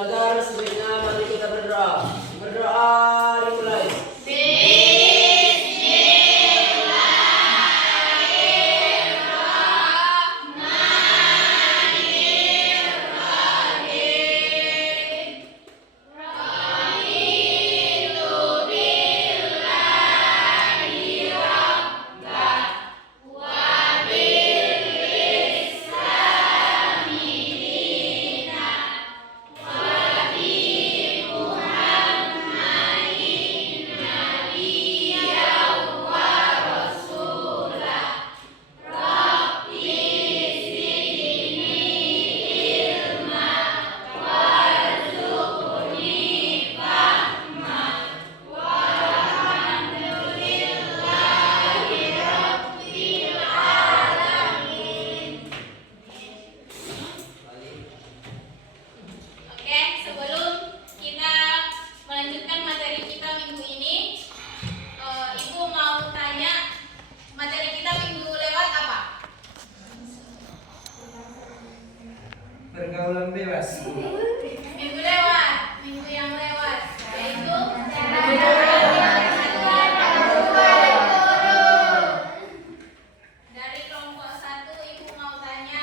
belajar, sebaiknya mari kita berdoa. Berdoa dimulai. Pergaulan bebas. Minggu yang lewat yaitu dari kelompok 1 Ibu mau tanya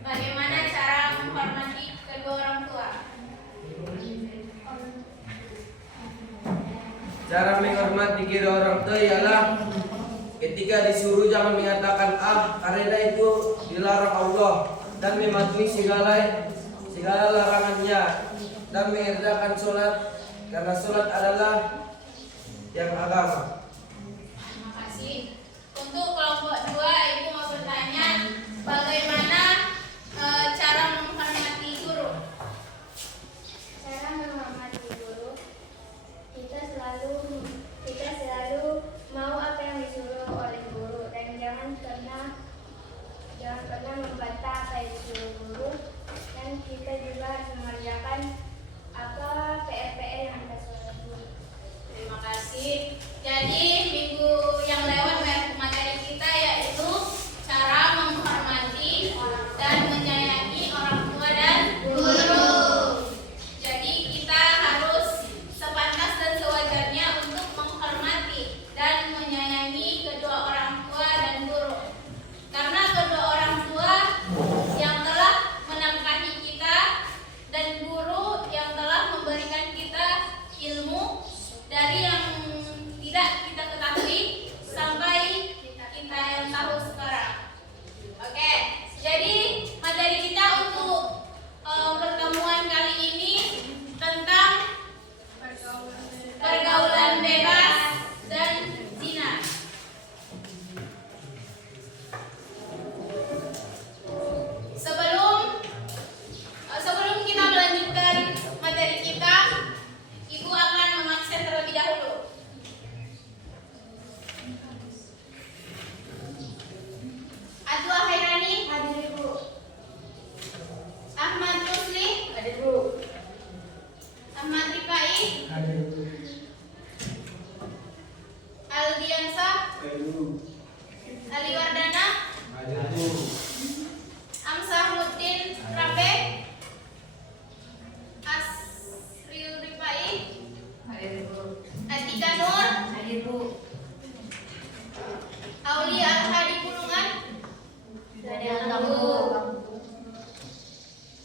bagaimana cara menghormati kedua orang tua. Cara menghormati kedua orang tua ialah ketika disuruh jangan mengatakan karena itu dilarang Allah, dan mematuhi segala larangannya, dan mengerjakan sholat karena sholat adalah yang agama. Terima kasih. Untuk kelompok 2 Ibu mau bertanya bagaimana cara menghormati guru. Cara menghormati guru, kita selalu mau apa yang disuruh oleh guru dan jangan pernah membantah apa yang disuruh guru, dan kita juga harus mengerjakan apa PR yang kita suruh guru. Terima kasih. Jadi minggu yang lewat materi kita yaitu cara menghormati dan menyayangi orang tua dan guru. Jadi kita harus sepantas dan sewajarnya untuk menghormati dan menyayangi kedua orang tua dan guru. Karena kedua orang tua yang telah menafkahi kita dan guru yang telah memberikan kita ilmu dari yang tidak kita ketahui sampai kita yang tahu sekarang. Oke, jadi materi kita untuk pertemuan kali ini tentang pergaulan bebas dan zina. Sebelum kita melanjutkan materi kita, Ibu akan mengakses terlebih dahulu. Adwa Hairani, hadir Ibu. Ahmad Rusli, hadir Bu. Ahmad Rifai, Aldiansa, Ali Wardana, Amsah Muddin Rabe, Asril Rifai, Atika Nur, Auli Al-Hadi Pulungan,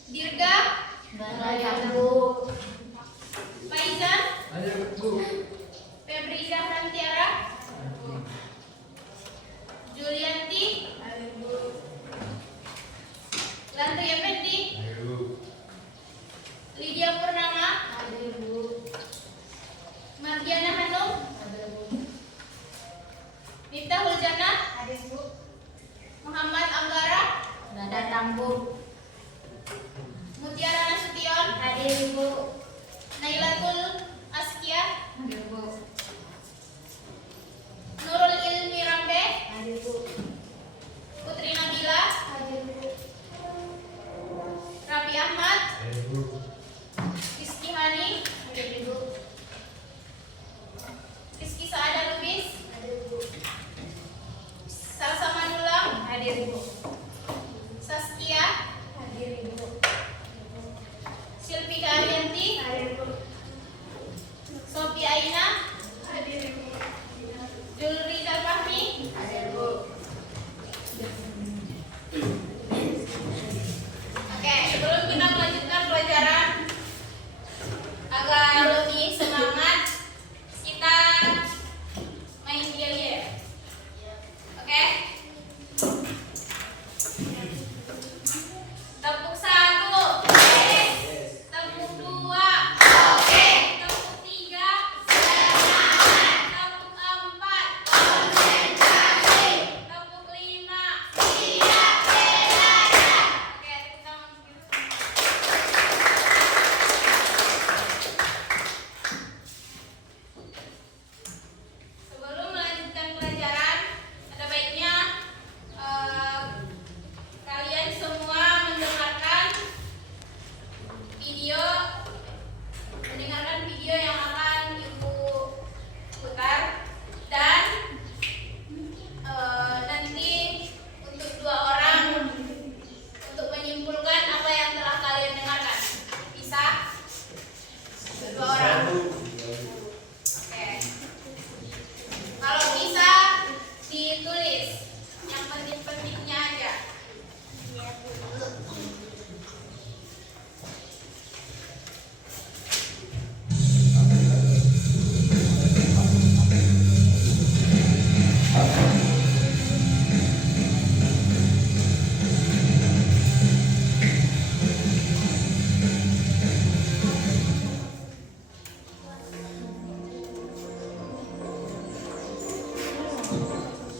Dirga, Faizan, Febri Zahran Tiara, Julianti, Lantu Effendi, Lydia Purnama, Mardiana Hanum, Miftahul Jannah, Muhammad Anggara, Mutiara Nasution, Nailatul Askia, Nurul Ilmi Rambe, Putri Nabila, Rabi Ahmad, Rizky Hani, Rizky Saada Lubis, Salsa Manulang, Saskia, Silvi Karya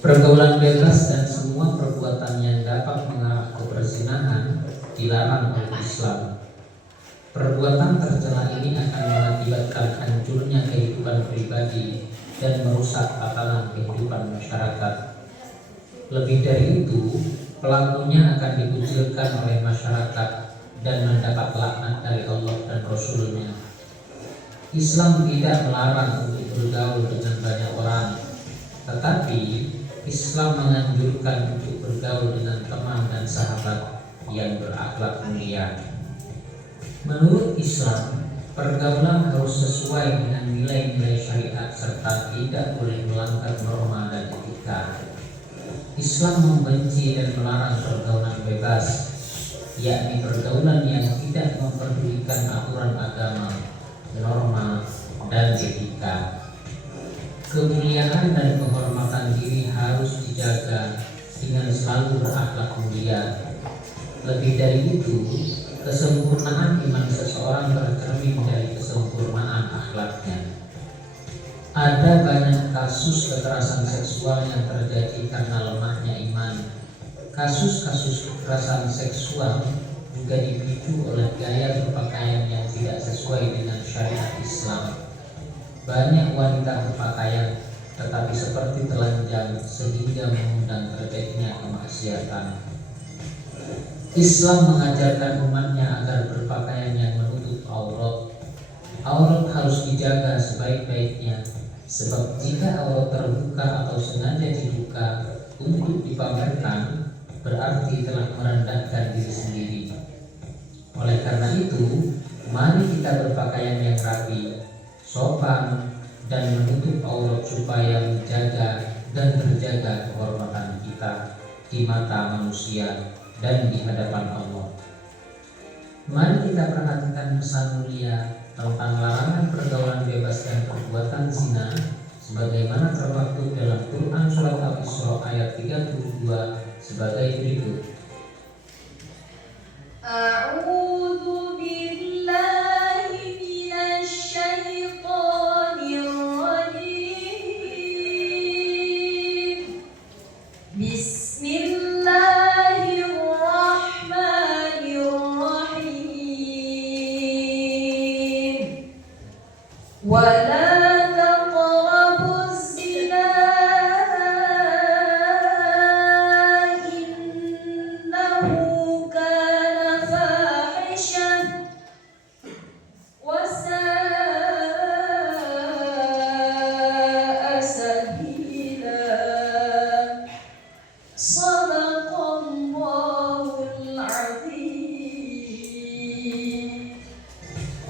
Pergaulan bebas dan semua perbuatan yang dapat mengarah ke perzinahan dilarang oleh Islam. Perbuatan tercela ini akan mengakibatkan hancurnya kehidupan pribadi dan merusak tatanan kehidupan masyarakat. Lebih dari itu, pelakunya akan dikucilkan oleh masyarakat dan mendapat laknat dari Allah dan Rasul-Nya. Islam tidak melarang untuk bergaul dengan banyak orang, tetapi Islam menganjurkan untuk bergaul dengan teman dan sahabat yang berakhlak mulia. Menurut Islam, pergaulan harus sesuai dengan nilai-nilai syariat serta tidak boleh melanggar norma dan etika. Islam membenci dan melarang pergaulan bebas, yakni pergaulan yang tidak memperdulikan aturan agama, norma, dan etika. Kemuliaan dan kehormatan diri harus dijaga dengan selalu berakhlak mulia. Lebih dari itu, kesempurnaan iman seseorang tercermin dari kesempurnaan akhlaknya. Ada banyak kasus kekerasan seksual yang terjadi karena lemahnya iman. Kasus-kasus kekerasan seksual juga dipicu oleh gaya berpakaian yang tidak sesuai dengan syariat Islam. Banyak wanita berpakaian tetapi seperti telanjang sehingga mengundang terjadinya kemaksiatan. Islam mengajarkan umatnya agar berpakaian yang menutup aurat. Aurat harus dijaga sebaik-baiknya, sebab jika aurat terbuka atau sengaja dibuka untuk dipamerkan, berarti telah merendahkan diri sendiri. Oleh karena itu, mari kita berpakaian yang rapi, sopan, dan menutup aurat supaya menjaga dan terjaga kehormatan kita di mata manusia dan di hadapan Allah. Mari kita perhatikan pesan mulia tentang larangan pergaulan bebas dan perbuatan zina sebagaimana termaktub dalam Quran surat Al-Isra ayat 32 sebagai berikut. A'udzu billahi minasy syaithanir rajim. Bismillahirrahmanirrahim. Wala taqrabuz zina innahu kana fahishan wa sa'a sabila. Shadaqallahul azim.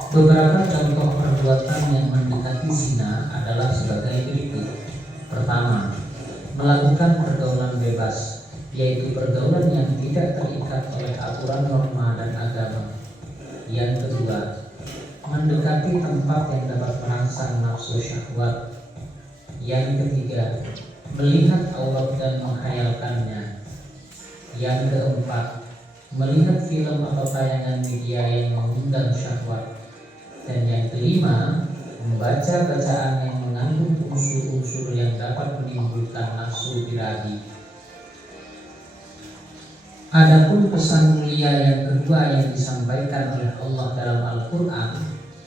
Beberapa contoh perbuatan yang mendekati zina adalah sebagai berikut. Pertama, melakukan pergaulan bebas, yaitu pergaulan yang tidak terikat oleh aturan norma dan agama. Yang kedua, mendekati tempat yang dapat merangsang nafsu syahwat. Yang ketiga, melihat aurat dan menghayalkannya. Yang keempat, melihat film atau tayangan media yang mengundang syahwat. Dan yang kelima, membaca bacaan yang mengandung unsur-unsur yang dapat menimbulkan nafsu birahi. Adapun pesan mulia yang kedua yang disampaikan oleh Allah dalam Al-Quran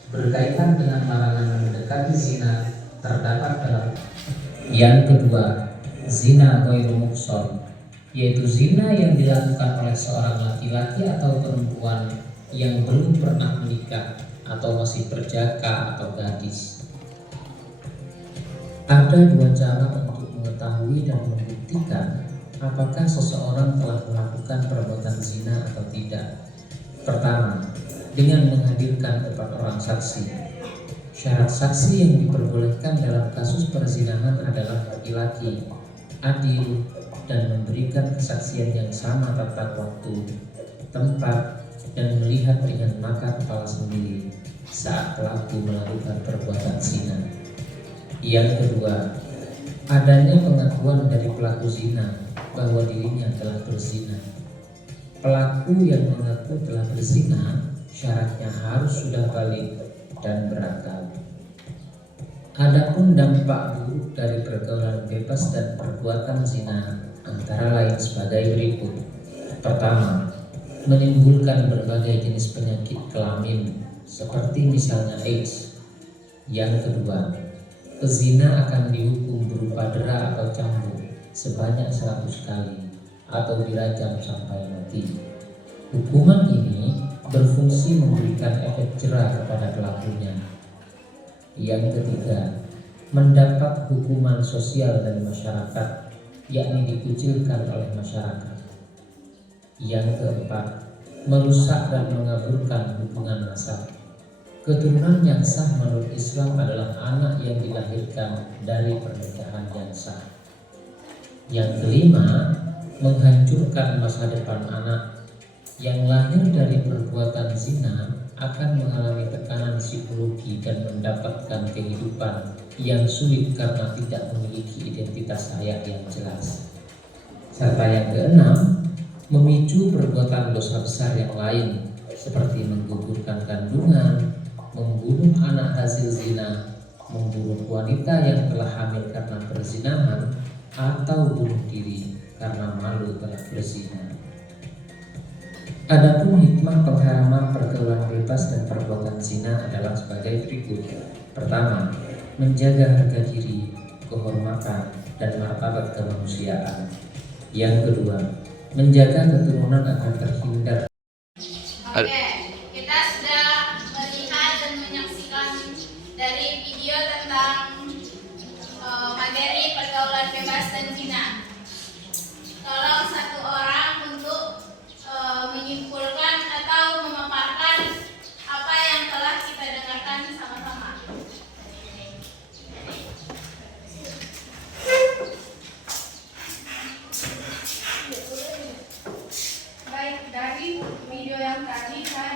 berkaitan dengan larangan mendekati zina terdapat dalam yang kedua, zina ghairu muhsan, yaitu zina yang dilakukan oleh seorang laki-laki atau perempuan yang belum pernah menikah atau masih berjaka atau gadis. Ada dua cara untuk mengetahui dan membuktikan apakah seseorang telah melakukan perbuatan zina atau tidak. Pertama, dengan menghadirkan 4 orang saksi. Syarat saksi yang diperbolehkan dalam kasus perzinahan adalah laki-laki, adil, dan memberikan kesaksian yang sama tentang waktu, tempat, dan melihat dengan mata kepala sendiri saat pelaku melakukan perbuatan zina. Yang kedua, adanya pengakuan dari pelaku zina bahwa dirinya telah berzina. Pelaku yang mengaku telah berzina syaratnya harus sudah balik dan berakal. Adapun dampak buruk dari pergaulan bebas dan perbuatan zina antara lain sebagai berikut. Pertama, menimbulkan berbagai jenis penyakit kelamin seperti misalnya AIDS. Yang kedua, pezina akan dihukum berupa dera atau cambuk sebanyak 100 kali atau dirajam sampai mati. Hukuman ini berfungsi memberikan efek jera kepada pelakunya. Yang ketiga, mendapat hukuman sosial dari masyarakat, yakni dikucilkan oleh masyarakat. Yang keempat, merusak dan mengaburkan hubungan nasab. Keturunan yang sah menurut Islam adalah anak yang dilahirkan dari pernikahan yang sah. Yang kelima, menghancurkan masa depan anak. Yang lahir dari perbuatan zina akan mengalami tekanan psikologi dan mendapatkan kehidupan yang sulit karena tidak memiliki identitas ayah yang jelas. Serta yang keenam, memicu perbuatan dosa besar yang lain seperti menggugurkan kandungan, membunuh anak hasil zina, membunuh wanita yang telah hamil karena perzinahan, atau bunuh diri karena malu telah berzina. Adapun hikmah pengharaman pergaulan bebas dan perbuatan zina adalah sebagai berikut. Pertama, menjaga harga diri, kehormatan, dan martabat kemanusiaan. Yang kedua, menjaga keturunan agar terhindar. Oke, kita sudah melihat dan menyaksikan dari video tentang materi pergaulan bebas dan zina. Tolong satu orang untuk menyimpulkan atau memaparkan apa yang telah kita dengarkan sama-sama. Baik, dari video yang tadi saya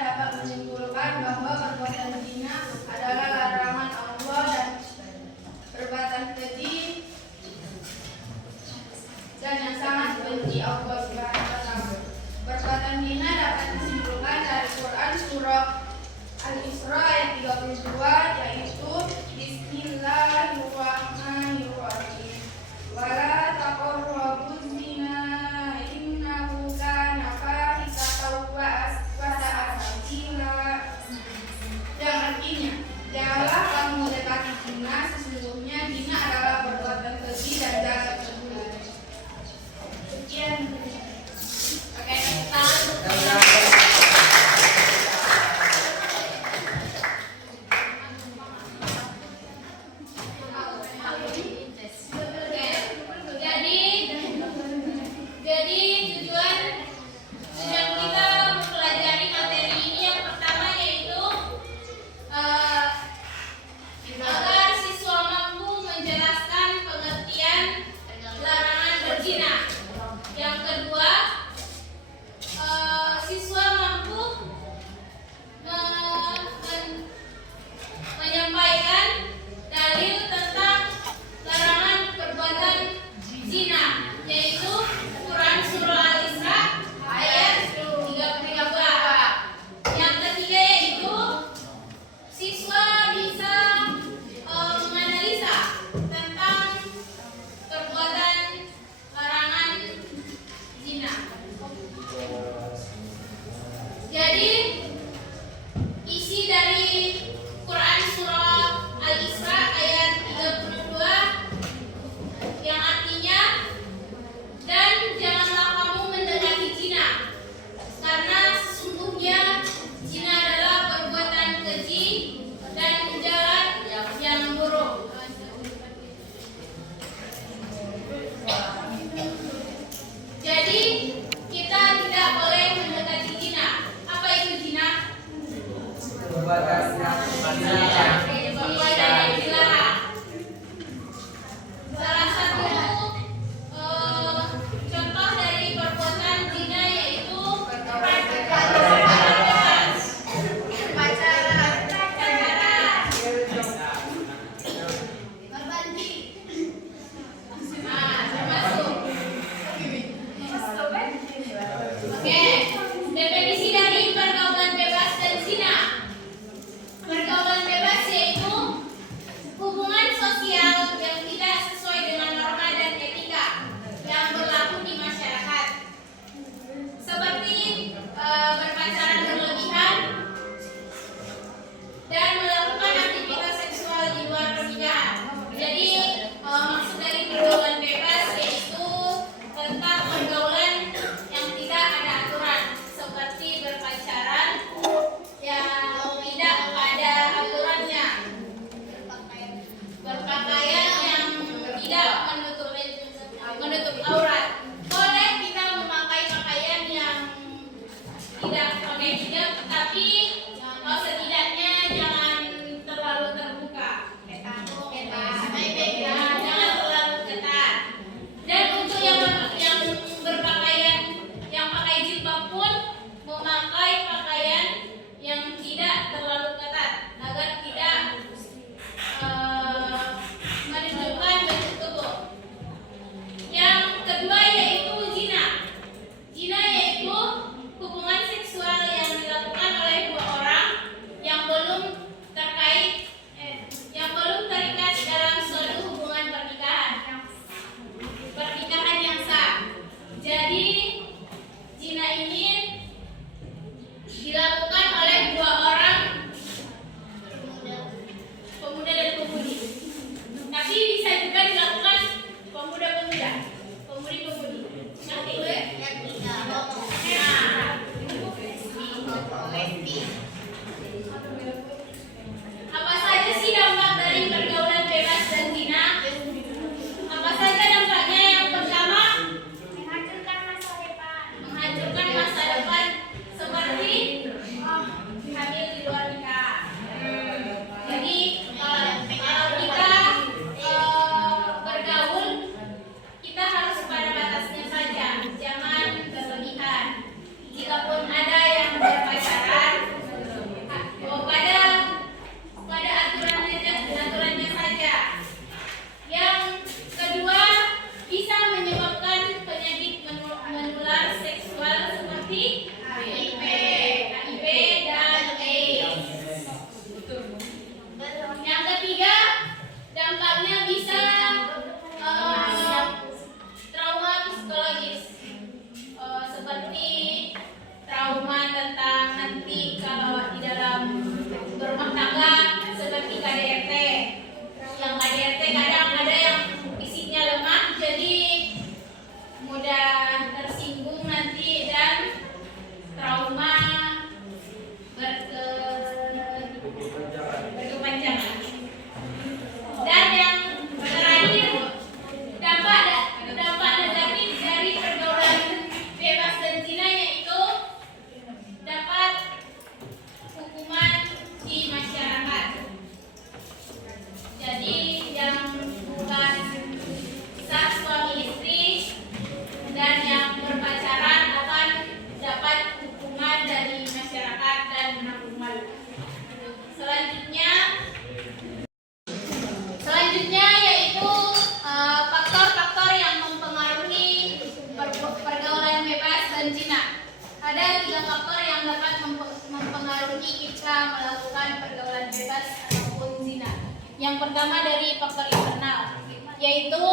kita melakukan pergaulan bebas ataupun zina. Yang pertama dari faktor internal, yaitu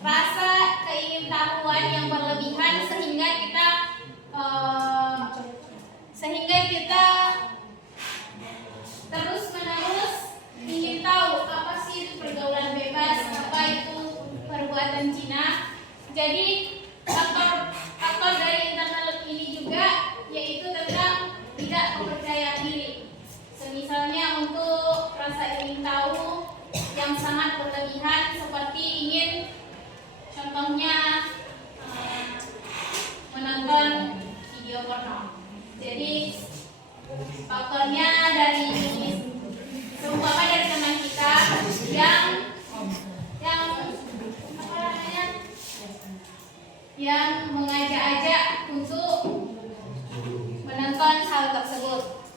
rasa keingintahuan yang berlebihan sehingga kita terus-menerus ingin tahu apa sih itu pergaulan bebas, apa itu perbuatan zina. Jadi faktor dari internal ini juga yaitu tentang tidak kepercayaan diri. Misalnya untuk rasa ingin tahu yang sangat berlebihan seperti ingin contohnya menonton video porno. Jadi faktornya dari seumpama dari teman kita yang mengajak-ajak untuk menonton hal tersebut.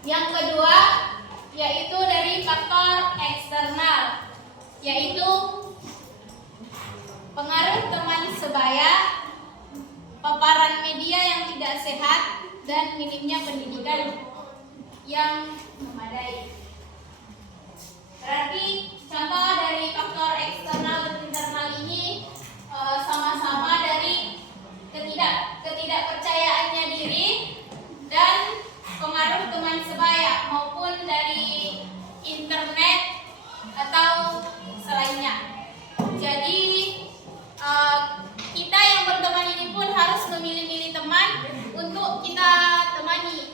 Yang kedua yaitu dari faktor eksternal, yaitu pengaruh teman sebaya, paparan media yang tidak sehat, dan minimnya pendidikan yang memadai. Berarti contoh dari faktor eksternal dan internal ini sama-sama dari ketidakpercayaannya diri dan pengaruh teman sebaya maupun dari internet atau selainnya. Jadi kita yang berteman ini pun harus memilih-milih teman untuk kita temani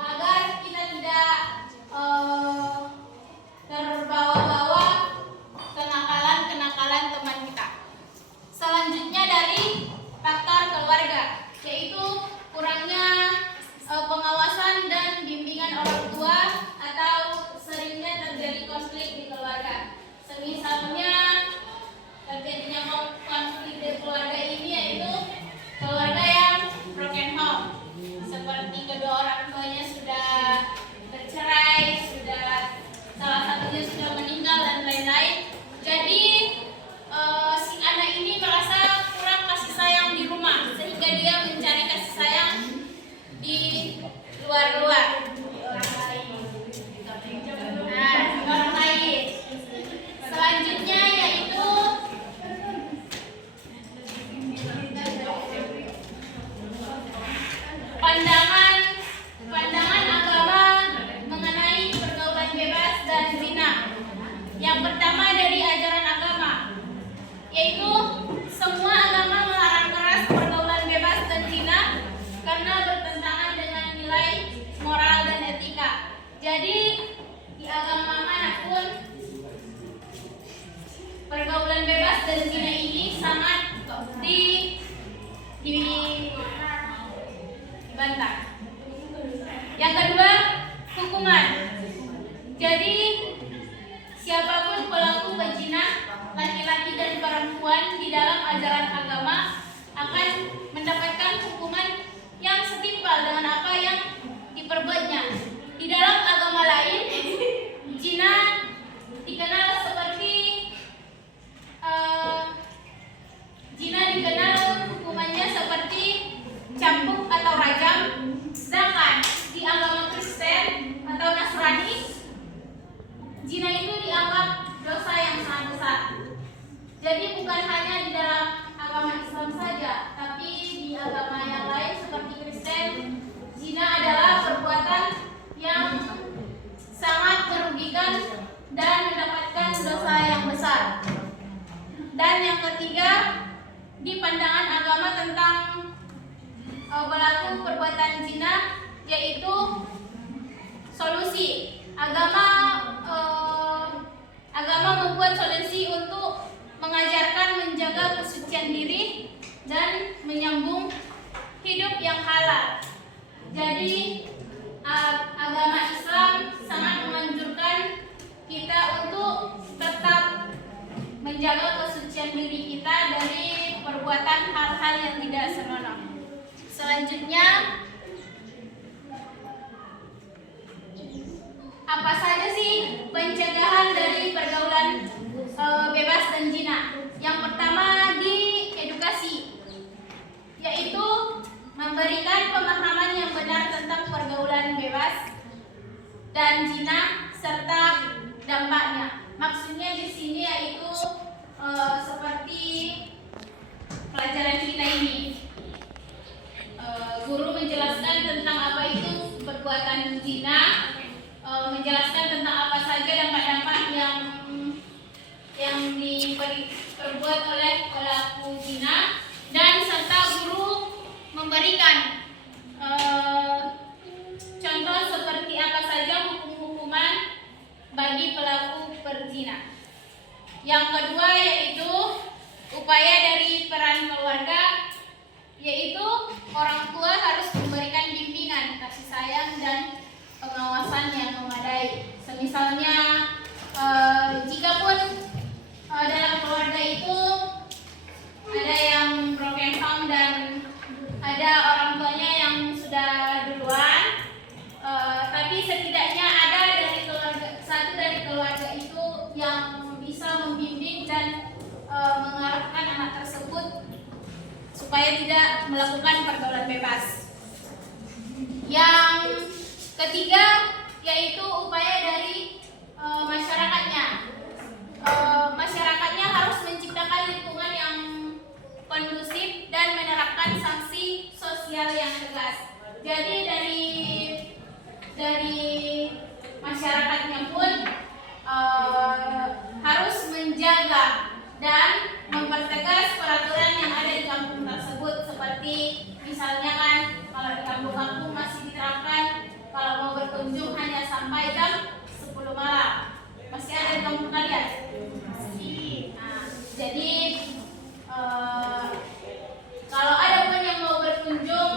agar kita tidak terbawa-bawa kenakalan teman kita. Selanjutnya dari faktor keluarga, yaitu kurangnya pengawasan dan bimbingan orang tua atau seringnya terjadi konflik di keluarga. Misalnya terjadinya konflik di keluarga ini yaitu keluarga yang broken home, seperti kedua orang tuanya sudah bercerai, salah satunya sudah meninggal dan lain-lain. Jadi si anak ini merasa kurang kasih sayang di rumah sehingga dia mencari kasih sayang di luar-luar. Orang lain. Selanjutnya yaitu pandangan agama mengenai pergaulan bebas dan zina. Yang pertama dari ajaran agama, yaitu semua agama melarang keras pergaulan bebas dan zina karena bertentangan dengan nilai moral dan etika. Jadi di agama manapun pergaulan bebas dan zina ini sangat dibantah. Yang kedua, hukuman. Jadi siapapun pelaku pezina, laki-laki dan perempuan di dalam ajaran agama akan mendapatkan hukuman yang setimpal dengan apa yang diperbuatnya. Di dalam agama lain, zina dikenal hukumannya seperti cambuk atau rajam. Sedangkan di agama Kristen atau Nasrani, zina itu dianggap dosa yang sangat besar. Jadi bukan hanya di dalam agama Islam saja, tapi di agama yang lain seperti Kristen, zina adalah perbuatan yang sangat merugikan dan mendapatkan dosa yang besar. Dan yang ketiga, di pandangan agama tentang pelaku perbuatan zina, yaitu solusi. Agama membuat solusi untuk mengajarkan menjaga kesucian diri dan menyambung hidup yang halal. Jadi agama Islam sangat menganjurkan kita untuk tetap menjaga kesucian diri kita dari perbuatan hal-hal yang tidak senonoh. Selanjutnya, apa saja sih pencegahan dari pergaulan bebas dan zina? Yang pertama di edukasi, yaitu memberikan pemahaman yang benar tentang pergaulan bebas dan zina serta dampaknya. Maksudnya di sini yaitu seperti pelajaran kita ini. Guru menjelaskan tentang apa itu perbuatan zina, menjelaskan tentang apa saja dampak-dampak yang diperbuat oleh pelaku zina, dan serta guru memberikan contoh seperti apa saja hukuman bagi pelaku perzina. Yang kedua yaitu upaya dari peran keluarga, yaitu orang tua harus memberikan bimbingan, kasih sayang, dan pengawasan yang memadai. Semisalnya jikapun dalam keluarga itu ada yang broken home dan ada orang tuanya yang sudah duluan, tapi setidaknya ada satu dari keluarga itu yang bisa membimbing dan mengarahkan anak tersebut supaya tidak melakukan pergaulan bebas. Yang ketiga yaitu upaya dari masyarakatnya. Masyarakatnya harus menciptakan lingkungan yang kondusif dan menerapkan sanksi sosial yang tegas. Jadi dari masyarakatnya pun harus menjaga dan mempertegas peraturan yang ada di kampung tersebut. Seperti misalnya kan kalau di kampung-kampung masih diterapkan kalau mau berkunjung hanya sampai jam 10 malam. Masih ada di kampung kalian? Masih. Nah, jadi kalau ada pun yang mau berkunjung,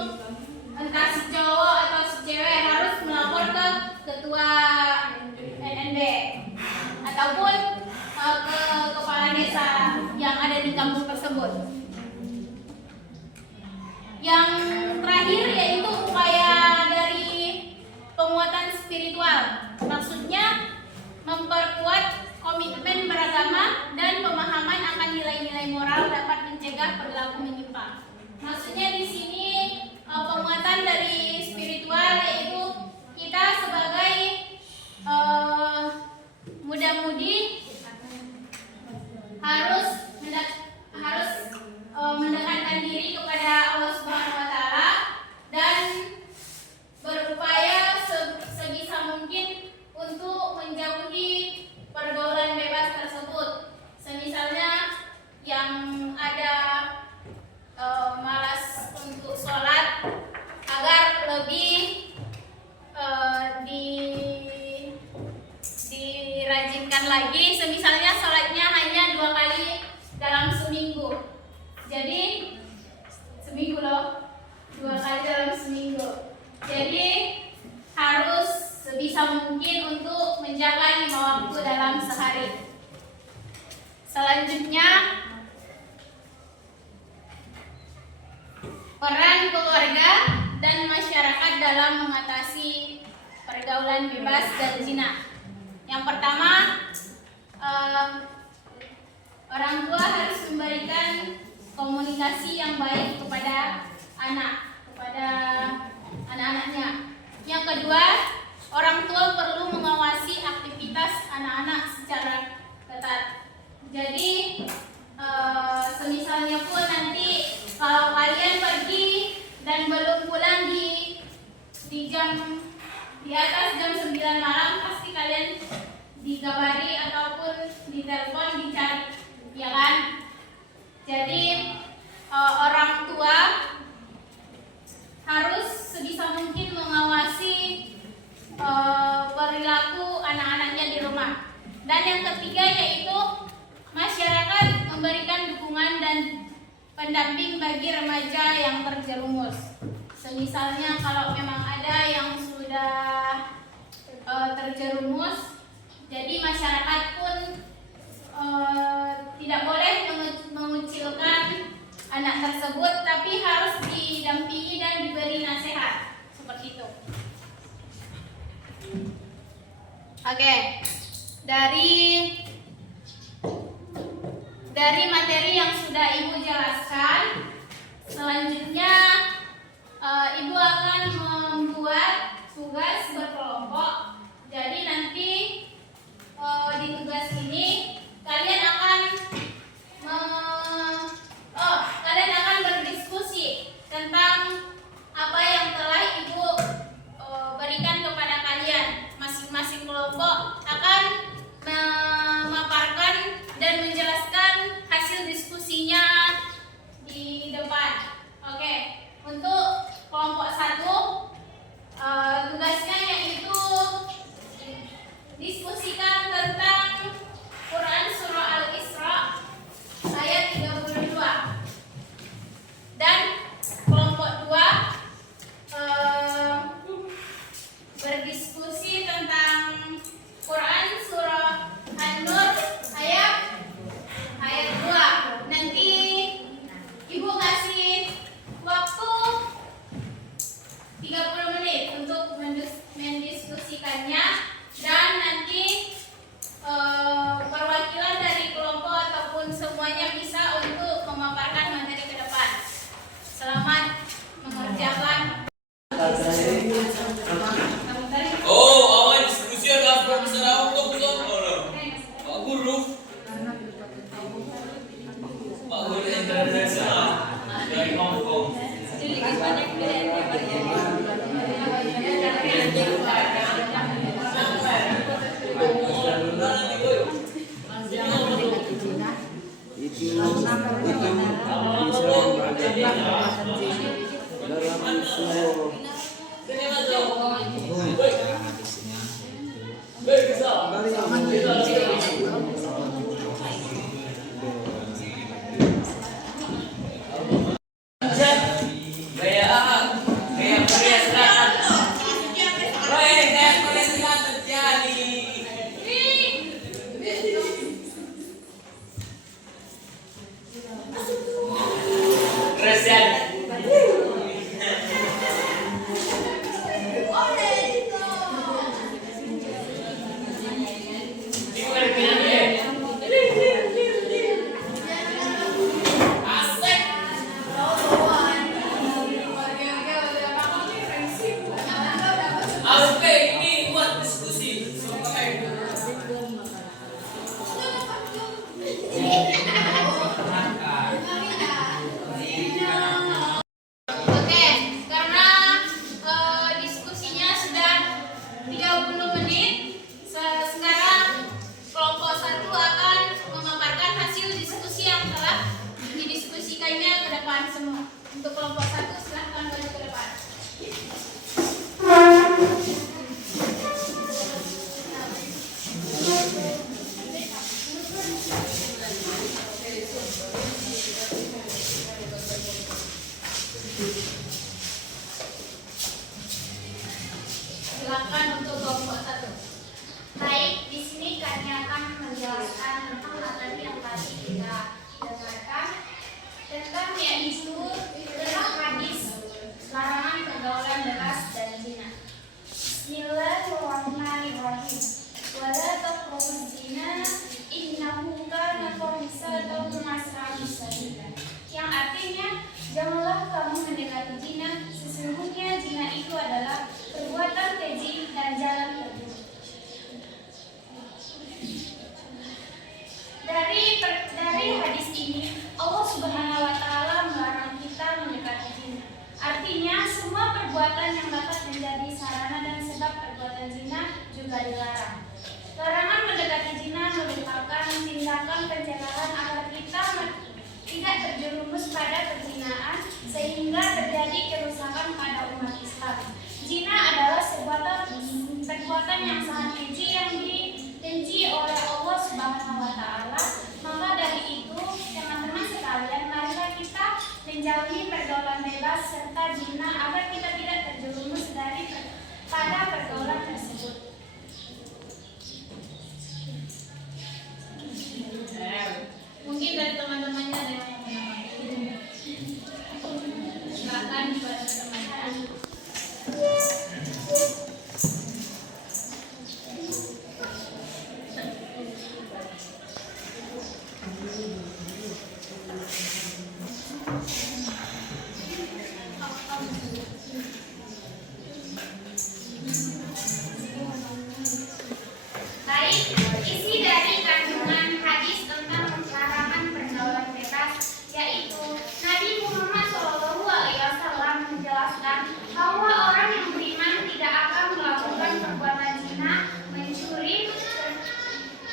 entah si cowok atau si cewek, harus melapor ke ketua NNB ataupun ke kepala desa yang ada di kampung tersebut. Yang terakhir yaitu upaya dari penguatan spiritual. Maksudnya memperkuat komitmen beragama dan pemahaman akan nilai-nilai moral dapat mencegah perilaku menyimpang. Maksudnya di sini penguatan dari spiritual yaitu kita sebagai muda-mudi harus mendekatkan diri kepada Allah Subhanahu wa taala dan berupaya sebisa mungkin untuk menjauhi pergaulan bebas tersebut. Semisalnya yang ada malas untuk sholat agar lebih dirajinkan lagi. Semisalnya sholatnya hanya 2 kali dalam seminggu. Jadi seminggu loh, 2 kali dalam seminggu. Jadi harus sebisa mungkin untuk menjaga 5 waktu dalam sehari. Selanjutnya, peran keluarga dan masyarakat dalam mengatasi pergaulan bebas dan zina. Yang pertama, orang tua harus memberikan komunikasi yang baik kepada anak-anaknya. Yang kedua, orang tua perlu mengawasi aktivitas anak-anak secara ketat. Jadi semisalnya pun nanti kalau kalian pergi dan belum pulang di atas jam 9 malam, pasti kalian digabari ataupun ditelepon, dicari, ya kan? Jadi orang tua harus sebisa mungkin mengawasi perilaku anak-anaknya di rumah. Dan yang ketiga yaitu masyarakat memberikan dukungan dan pendamping bagi remaja yang terjerumus. Semisalnya kalau memang ada yang sudah terjerumus, jadi masyarakat pun tidak boleh mengucilkan anak tersebut, tapi harus didampingi dan diberi nasihat seperti itu. Oke, dari materi yang sudah Ibu jelaskan, selanjutnya Ibu akan membuat tugas Oke, karena diskusinya sudah 30 menit, sekarang kelompok 1 akan memaparkan hasil diskusi yang telah didiskusikannya ke depan semua. Untuk kelompok 1 silahkan maju ke depan. Silakan untuk kelompok 1. Baik, di sini kami akan menjelaskan tentang materi yang tadi kita dengarkan tentang yaitu tentang hadis larangan pergaulan bebas dan zina. Bismillahirrahmanirrahim. Wala taqrabuz zina innahu kana fahishatan wa sa'a sabila. Yang artinya, janganlah kamu mendekati zina, sesungguhnya zina itu adalah perbuatan keji dan jalan terburuk. Dari hadis ini, Allah Subhanahu wa taala melarang kita mendekati zina. Artinya, semua perbuatan yang dapat menjadi sarana dan sebab perbuatan zina juga dilarang. Larangan mendekati zina merupakan tindakan pencegahan agar kita tidak terjerumus pada perzinaan sehingga terjadi kerusakan pada umat Islam. Zina adalah sebuah perbuatan yang sangat keji yang dibenci oleh Allah Subhanahu wa taala. Maka dari itu, teman-teman sekalian, marilah kita menjauhi pergaulan bebas serta zina agar kita tidak terjerumus pada pergaulan tersebut. Mungkin dari teman-temannya ada yang mau menambahkan. Silakan kepada teman-teman. Baik, isi dari kandungan hadis tentang larangan pergaulan bebas yaitu Nabi Muhammad SAW menjelaskan bahwa orang yang beriman tidak akan melakukan perbuatan zina, mencuri,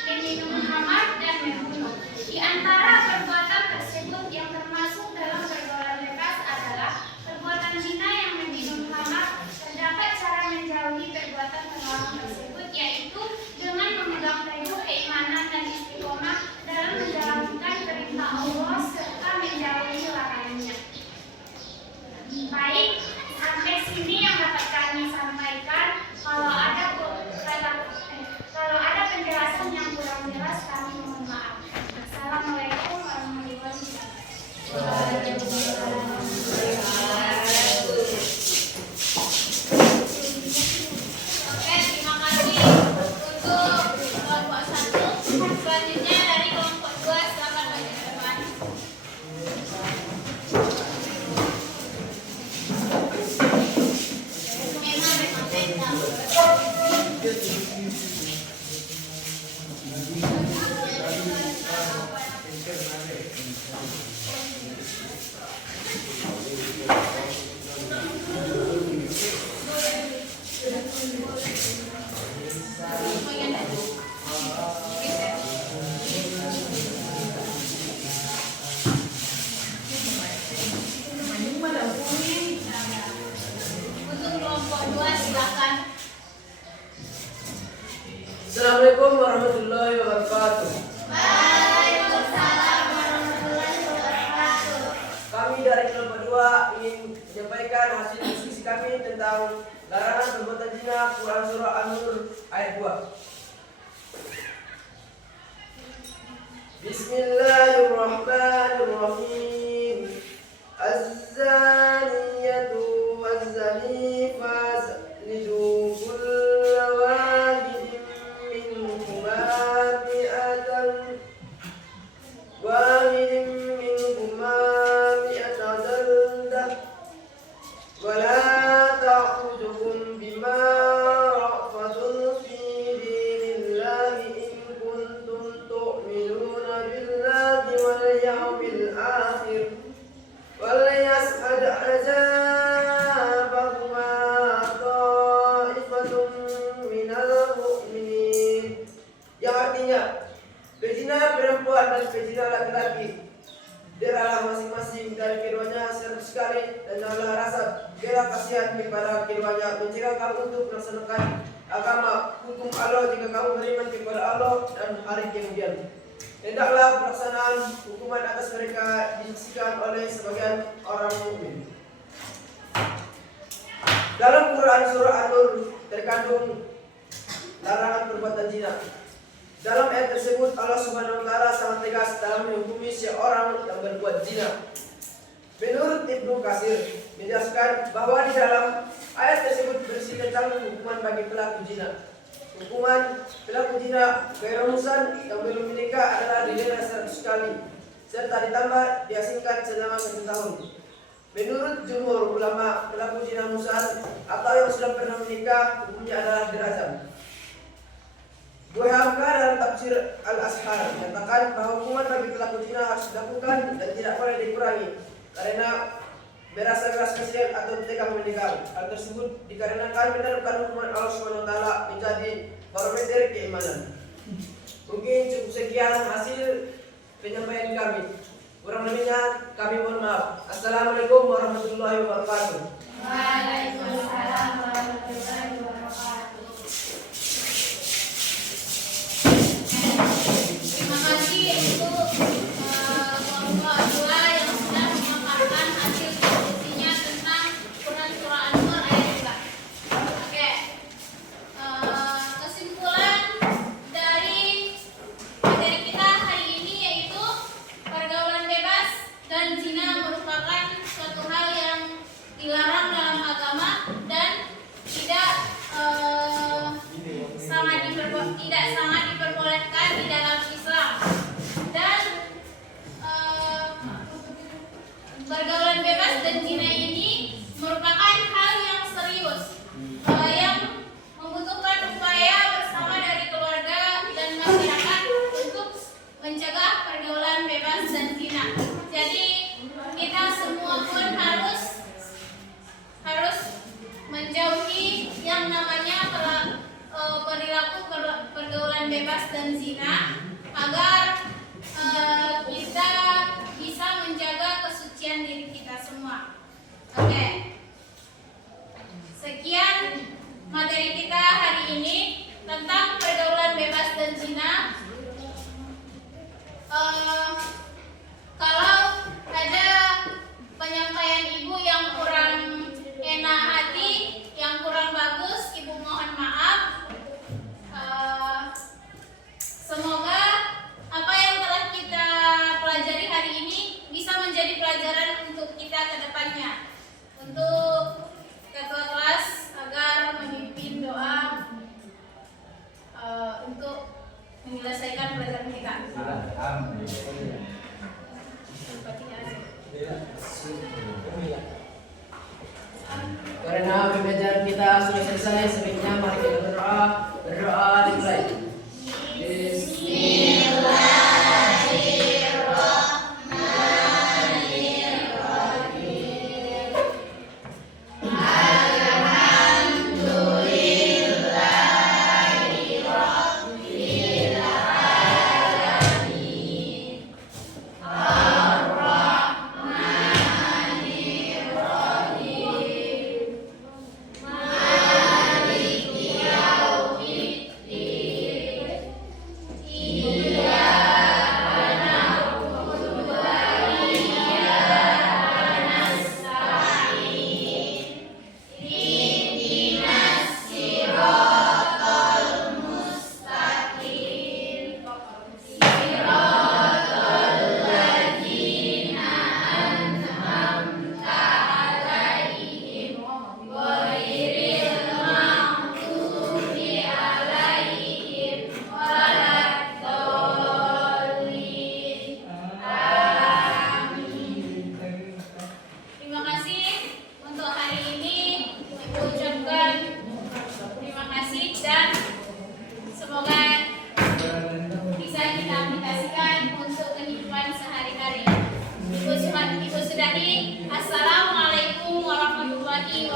meminum khamar dan membunuh. Di antara perbuatan tersebut yang termasuk dalam pergaulan bebas adalah perbuatan zina yang meminum khamar. Terdapat cara menjauhi perbuatan terlarang tersebut yaitu dengan memegang teguh keimanan dan istiqomah dalam menjalankan perintah Allah serta menjauhi larangannya. Baik, sampai sini yang dapat kami sampaikan. Kalau ada penjelasan yang kurang jelas, kami mohon maaf. Assalamualaikum warahmatullahi wabarakatuh. Oke, terima kasih untuk kelompok 1. Selanjutnya dari kelompok 2, silakan maju ke depan. kedua silakan. Assalamualaikum warahmatullahi wabarakatuh. Waalaikumsalam warahmatullahi wabarakatuh. Kami dari kelompok 2 ingin menyampaikan hasil diskusi kami tentang larangan perbuatan zina, Quran surah An-Nur ayat 2. Bismillahirrahmanirrahim. Az-zaniyatu waz-zani fajlidu kulla wahidin minhuma mi'ata jaldah wa la ta'khudhukum bima ra'fatun fi dinillahi in kuntum tu'minuna billahi wal yawmil akhir wal yashhad azabahuma ta'ifatun minal mu'minin, yang artinya pezina perempuan dan pezina laki-laki beralah masing-masing dari keduanya 100 kali, dan janganlah rasa bela kasihan kepada keduanya, mencegah kamu untuk melaksanakan agama hukum Allah jika kamu beriman kepada Allah dan hari kemudian. Hendaklah pelaksanaan hukuman atas mereka disaksikan oleh sebagian orang mukmin. Dalam Quran surah An-Nur terkandung larangan perbuatan zina. Dalam ayat tersebut Allah Subhanahu wa taala sangat tegas dalam menghukumi seorang yang berbuat zina. Menurut Ibnu Katsir menjelaskan bahwa di dalam ayat tersebut berisi tentang hukuman bagi pelaku zina. Hukuman pelaku zina keromusan yang belum menikah adalah didenda 100 kali serta ditambah diasingkan selama 1 tahun. Menurut jumhur ulama, pelaku zina musan atau yang sudah pernah menikah hukumnya adalah dirajam. Buah Hamka dalam tafsir Al-Ashar menyatakan bahwa hukuman bagi pelaku zina harus dilakukan dan tidak boleh dikurangi karena berasa keras kasihan atau tegang meninggal. Hal tersebut dikarenakan menerapkan hukuman Allah Subhanahu wa taala menjadi barometer keimanan. Mungkin cukup sekian hasil penyampaian kami. Kurang lebihnya kami mohon maaf. Assalamualaikum warahmatullahi wabarakatuh. Waalaikumsalam warahmatullahi wabarakatuh. Terima kasih untuk kelompok 2 yang sudah memaparkan hasil diskusinya tentang Quran surah An-Nur ayat 2. Oke. Kesimpulan dari materi kita hari ini yaitu pergaulan bebas dan zina merupakan suatu hal yang dilarang dalam agama dan tidak sangat diperbolehkan di dalam Islam. Dan pergaulan bebas dan zina ini merupakan hal yang serius yang membutuhkan upaya bersama dari keluarga dan masyarakat untuk mencegah pergaulan bebas dan zina. Jadi kita semua pun harus menjauhi yang namanya perilaku pergaulan bebas dan zina agar kita bisa menjaga kesucian diri kita semua. Oke. Sekian materi kita hari ini tentang pergaulan bebas dan zina. Kalau ada penyampaian ibu yang kurang enak hati, yang kurang bagus, ibu mohon maaf. Semoga apa yang telah kita pelajari hari ini bisa menjadi pelajaran untuk kita ke depannya. Untuk ketua kelas agar memimpin doa untuk menyelesaikan pelajaran kita. Karena pembelajaran kita sudah selesai, sebaiknya mari kita berdoa dimulai. Bismillahirrahmanirrahim.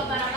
wabarakatuh.